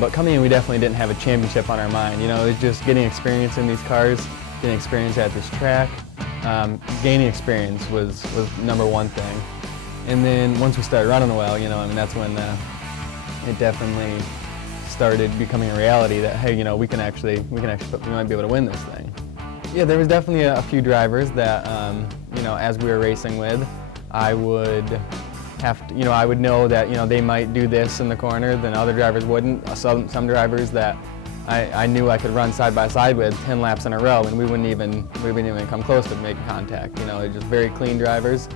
But coming in, we definitely didn't have a championship on our mind. You know, it was just getting experience in these cars, getting experience at this track. Gaining experience was number one thing. And then once we started running well, you know, I mean, that's when it definitely started becoming a reality that, hey, you know, we might be able to win this thing. Yeah, there was definitely a few drivers that, you know, as we were racing with, I would have to, you know, I would know that, you know, they might do this in the corner, then other drivers wouldn't. Some drivers that I knew I could run side by side with 10 laps in a row, and we wouldn't even come close to making contact. You know, they're just very clean drivers.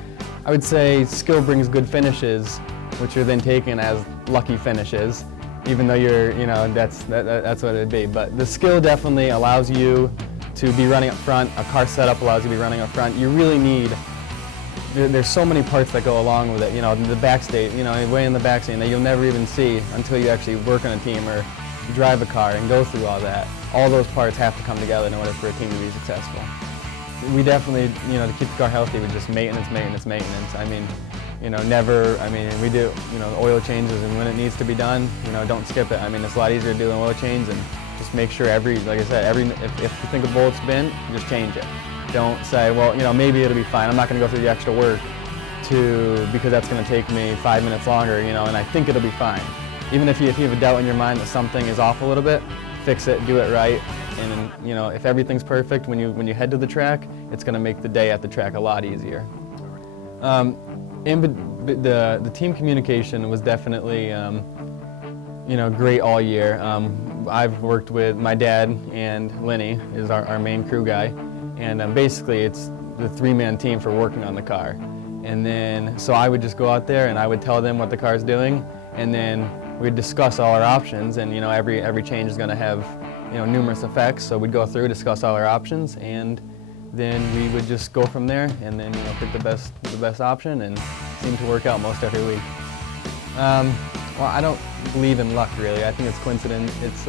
I would say skill brings good finishes, which are then taken as lucky finishes, even though you know, that's what it'd be. But the skill definitely allows you to be running up front. A car setup allows you to be running up front. You really need, there's so many parts that go along with it. You know, the backstage, you know, way in the backseat that you'll never even see until you actually work on a team or drive a car and go through all that. All those parts have to come together in order for a team to be successful. We definitely, you know, to keep the car healthy, we just maintenance. I mean, you know, we do, you know, oil changes, and when it needs to be done, you know, don't skip it. I mean, it's a lot easier to do an oil change, and just make sure like I said, if you think a bolt's bent, just change it. Don't say, well, you know, maybe it'll be fine. I'm not going to go through the extra work because that's going to take me 5 minutes longer, you know, and I think it'll be fine. Even if you have a doubt in your mind that something is off a little bit, fix it, do it right, and you know, if everything's perfect when you head to the track, it's going to make the day at the track a lot easier. The team communication was definitely you know, great all year. I've worked with my dad, and Lenny is our main crew guy, and basically it's the three-man team for working on the car. And then so I would just go out there and I would tell them what the car's doing, and then we'd discuss all our options, and you know, every change is going to have, you know, numerous effects, so we'd go through, discuss all our options, and then we would just go from there, and then, you know, pick the best option, and it seemed to work out most every week. Well, I don't believe in luck, really. I think it's coincidence. It's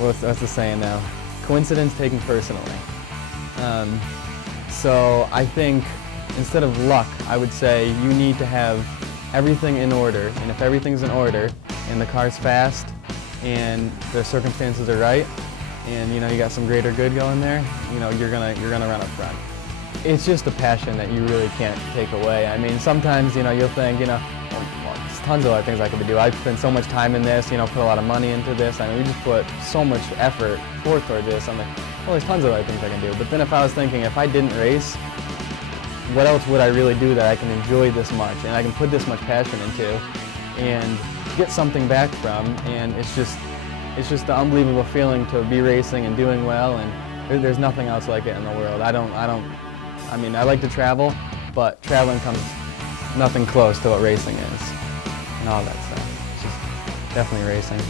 what's the saying now? Coincidence taken personally. So I think instead of luck, I would say you need to have everything in order, and if everything's in order and the car's fast and the circumstances are right, and you know, you got some greater good going there, you know, you're gonna run up front. It's just a passion that you really can't take away. I mean, sometimes, you know, you'll think, you know, well, there's tons of other things I could do. I've spent so much time in this, you know, put a lot of money into this. I mean, we just put so much effort forth toward this. I'm like, well, there's tons of other things I can do. But then if I was thinking, if I didn't race, what else would I really do that I can enjoy this much and I can put this much passion into and get something back from? And it's just the unbelievable feeling to be racing and doing well, and there's nothing else like it in the world. I mean, I like to travel, but traveling comes nothing close to what racing is and all that stuff. It's just definitely racing.